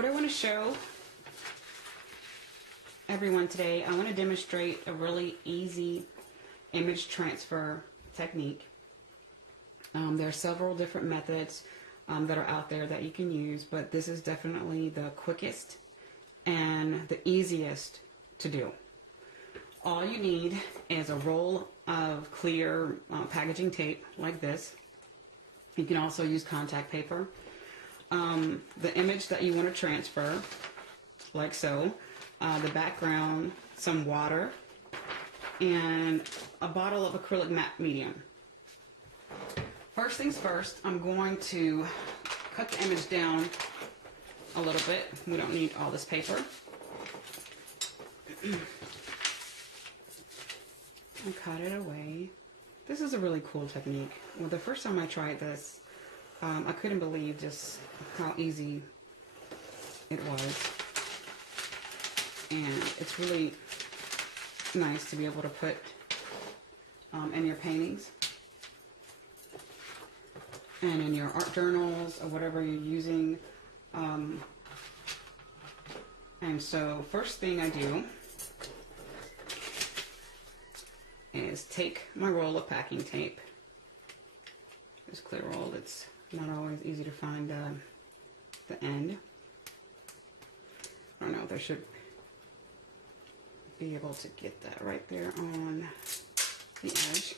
what I want to show everyone today, I want to demonstrate a really easy image transfer technique. There are several different methods that are out there that you can use, but this is definitely the quickest and the easiest to do. All you need is a roll of clear packaging tape like this. You can also use contact paper. The image that you want to transfer, like so, the background, some water, and a bottle of acrylic matte medium. First things first, I'm going to cut the image down a little bit. We don't need all this paper. And cut it away. This is a really cool technique. Well, the first time I tried this, I couldn't believe just how easy it was. And it's really nice to be able to put in your paintings and in your art journals or whatever you're using. And so first thing I do is take my roll of packing tape. This clear roll, it's not always easy to find the end. I don't know, there should be able to get that right there on the edge.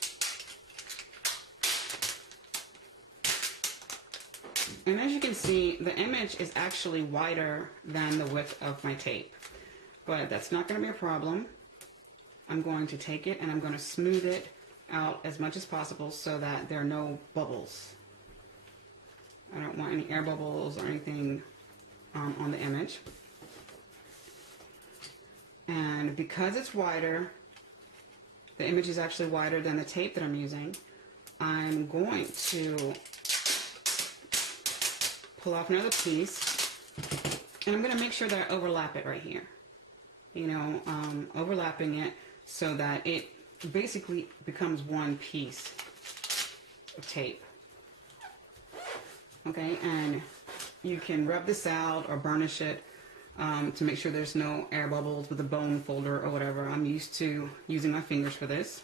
And as you can see, the image is actually wider than the width of my tape, but that's not going to be a problem. I'm going to take it and I'm going to smooth it out as much as possible so that there are no bubbles. I don't want any air bubbles or anything on the image. And because it's wider, the image is actually wider than the tape that I'm using, I'm going to pull off another piece, and I'm going to make sure that I overlap it right here. You know, overlapping it so that it basically becomes one piece of tape. Okay, and you can rub this out or burnish it to make sure there's no air bubbles with a bone folder or whatever. I'm used to using my fingers for this.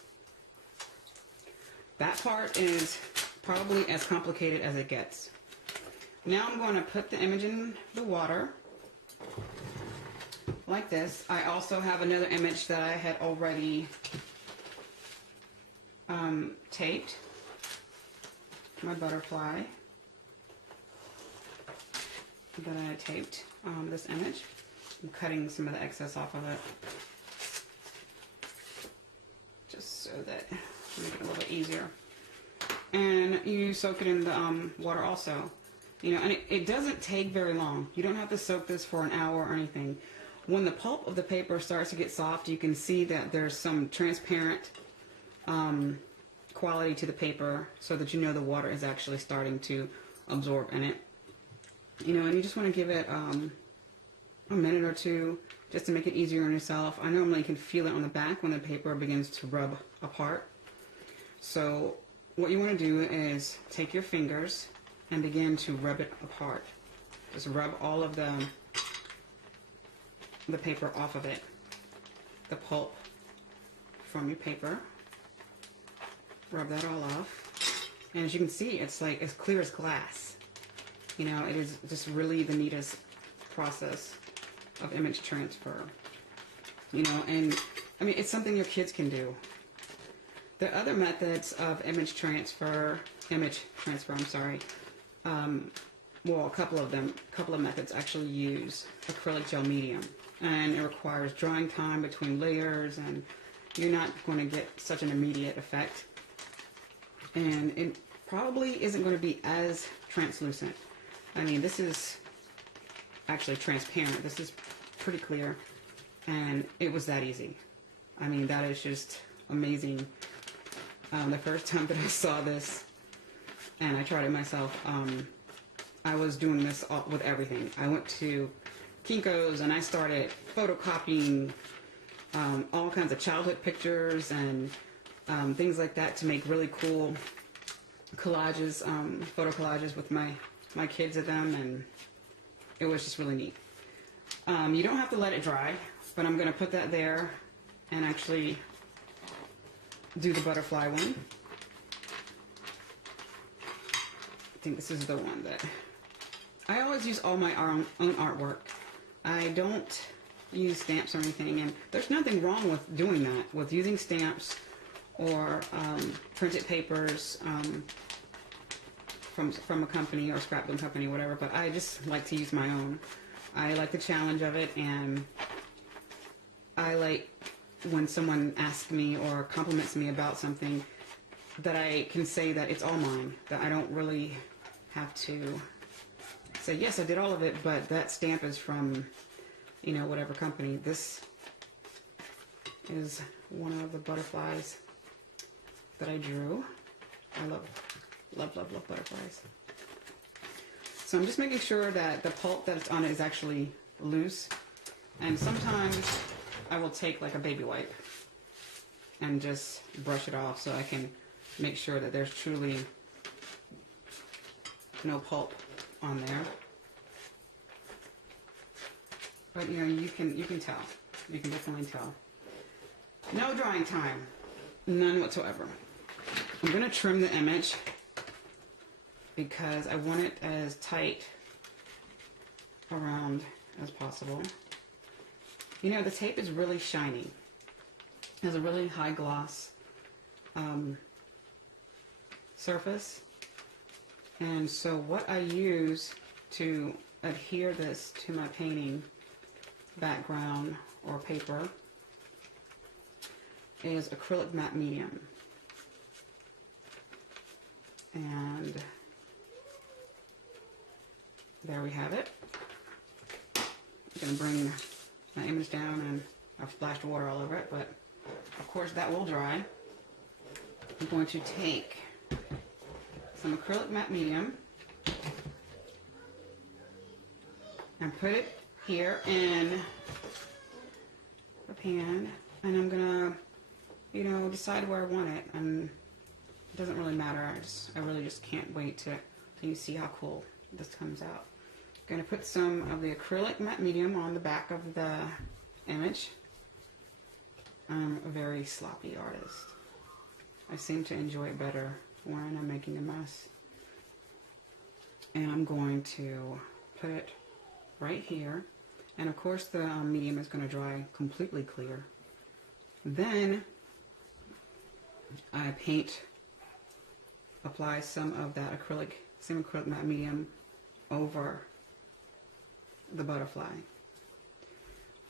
That part is probably as complicated as it gets. Now I'm going to put the image in the water like this. I also have another image that I had already taped, my butterfly that I had taped this image. I'm cutting some of the excess off of it just so that make it a little bit easier. And you soak it in the water also. You know, and it doesn't take very long. You don't have to soak this for an hour or anything. When the pulp of the paper starts to get soft, you can see that there's some transparent quality to the paper so that you know the water is actually starting to absorb in it. You know, and you just want to give it a minute or two just to make it easier on yourself. I normally can feel it on the back when the paper begins to rub apart. So what you want to do is take your fingers and begin to rub it apart. Just rub all of the paper off of it, the pulp from your paper. Rub that all off. And as you can see, it's like as clear as glass. You know, it is just really the neatest process of image transfer. You know, and I mean, it's something your kids can do. There are other methods of image transfer, I'm sorry. Well, a couple of methods actually use acrylic gel medium, and it requires drying time between layers, and you're not going to get such an immediate effect, and it probably isn't going to be as translucent. I mean, this is actually transparent. This is pretty clear, and it was that easy. I mean, that is just amazing. The first time that I saw this and I tried it myself, I was doing this with everything. I went to Kinko's and I started photocopying all kinds of childhood pictures and things like that to make really cool collages, photo collages with my kids of them, and it was just really neat. You don't have to let it dry, but I'm going to put that there and actually do the butterfly one. I think this is the one that I always use all my own artwork. I don't use stamps or anything, and there's nothing wrong with doing that, with using stamps or printed papers from a company or scrapbook company, whatever, but I just like to use my own. I like the challenge of it, and I like when someone asks me or compliments me about something that I can say that it's all mine, that I don't really have to say, yes, I did all of it, but that stamp is from, you know, whatever company. This is one of the butterflies that I drew. I love, love, love, love butterflies. So I'm just making sure that the pulp that's on it is actually loose. And sometimes I will take like a baby wipe and just brush it off so I can make sure that there's truly no pulp on there. But you know, you can tell. You can definitely tell. No drying time. None whatsoever. I'm going to trim the image because I want it as tight around as possible. You know, the tape is really shiny. It has a really high gloss surface. And so what I use to adhere this to my painting background or paper is acrylic matte medium. And there we have it. I'm going to bring my image down, and I've splashed water all over it, but of course that will dry. I'm going to take some acrylic matte medium and put it here in the pan, and I'm going to, you know, decide where I want it, and it doesn't really matter. I really just can't wait till you see how cool this comes out. I'm going to put some of the acrylic matte medium on the back of the image. I'm a very sloppy artist. I seem to enjoy it better when I'm making a mess. And I'm going to put it right here. And of course the medium is going to dry completely clear. Then I apply some of that same acrylic matte medium over the butterfly,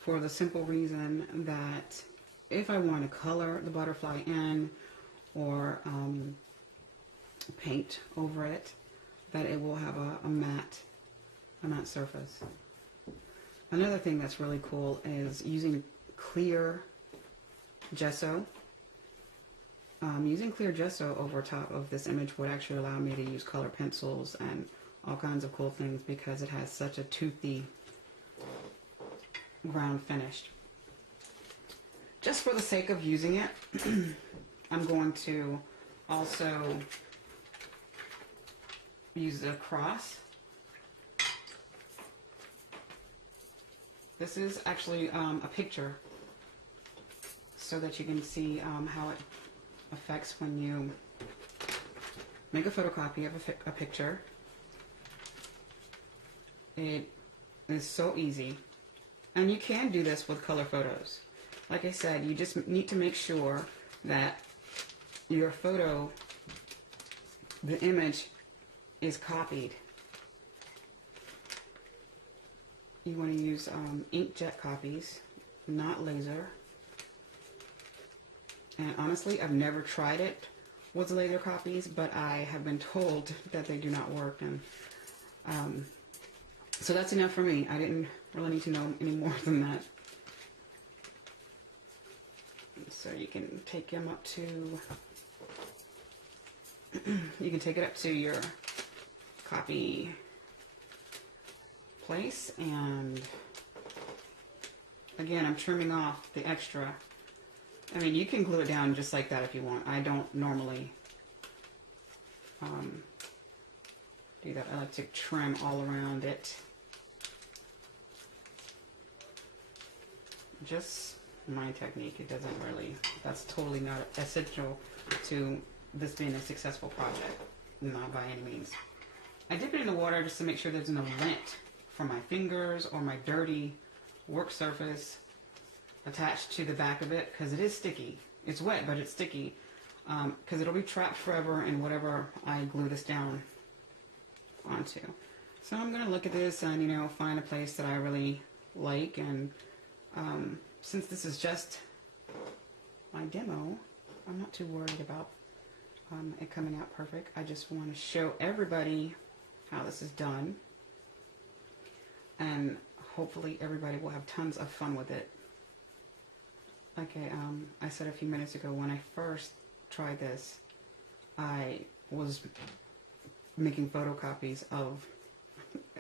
for the simple reason that if I want to color the butterfly in or paint over it, that it will have a matte surface. Another thing that's really cool is using clear gesso. Using clear gesso over top of this image would actually allow me to use color pencils and all kinds of cool things because it has such a toothy ground finish. Just for the sake of using it, I'm going to also use the cross. This is actually a picture so that you can see how it affects when you make a photocopy of a picture. It is so easy, and you can do this with color photos. Like I said, you just need to make sure that your photo, the image, is copied. You want to use inkjet copies, not laser. And honestly, I've never tried it with laser copies, but I have been told that they do not work. And so that's enough for me. I didn't really need to know any more than that. So you can take them up to, you can take it up to your copy place, and again, I'm trimming off the extra. I mean, you can glue it down just like that if you want. I don't normally do that. I like to trim all around it. just my technique. It doesn't really, that's totally not essential to this being a successful project. Not by any means. I dip it in the water just to make sure there's no lint from my fingers or my dirty work surface attached to the back of it, because it is sticky. It's wet, but it's sticky, because it'll be trapped forever in whatever I glue this down onto. So I'm going to look at this and, you know, find a place that I really like, and since this is just my demo, I'm not too worried about it coming out perfect. I just want to show everybody how this is done, and hopefully everybody will have tons of fun with it. Like I said a few minutes ago, when I first tried this, I was making photocopies of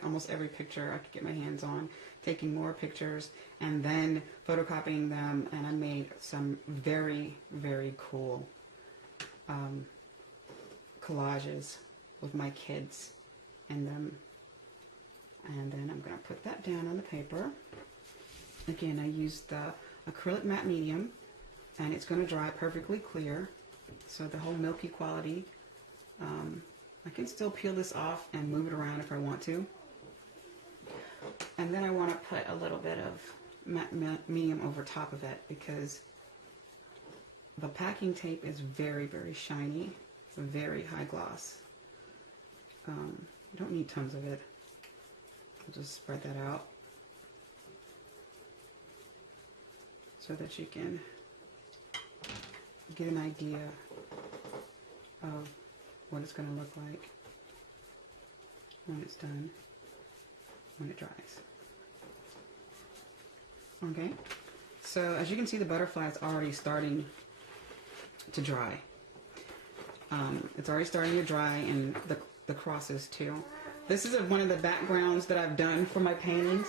almost every picture I could get my hands on, taking more pictures, and then photocopying them, and I made some very, very cool collages with my kids in them. And then I'm going to put that down on the paper. Again, I used the acrylic matte medium, and it's going to dry perfectly clear, so the whole milky quality. I can still peel this off and move it around if I want to. And then I want to put a little bit of matte medium over top of it, because the packing tape is very, very shiny, very high gloss. You don't need tons of it. I'll just spread that out so that you can get an idea of what it's going to look like when it's done, when it dries. Okay, so as you can see, the butterfly is already starting to dry. It's already starting to dry, and the crosses too. This is one of the backgrounds that I've done for my paintings.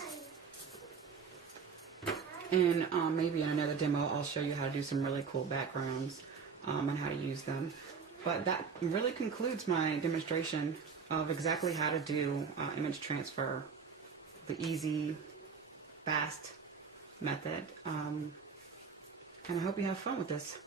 And maybe in another demo I'll show you how to do some really cool backgrounds and how to use them. But that really concludes my demonstration of exactly how to do image transfer, the easy, fast method. And I hope you have fun with this.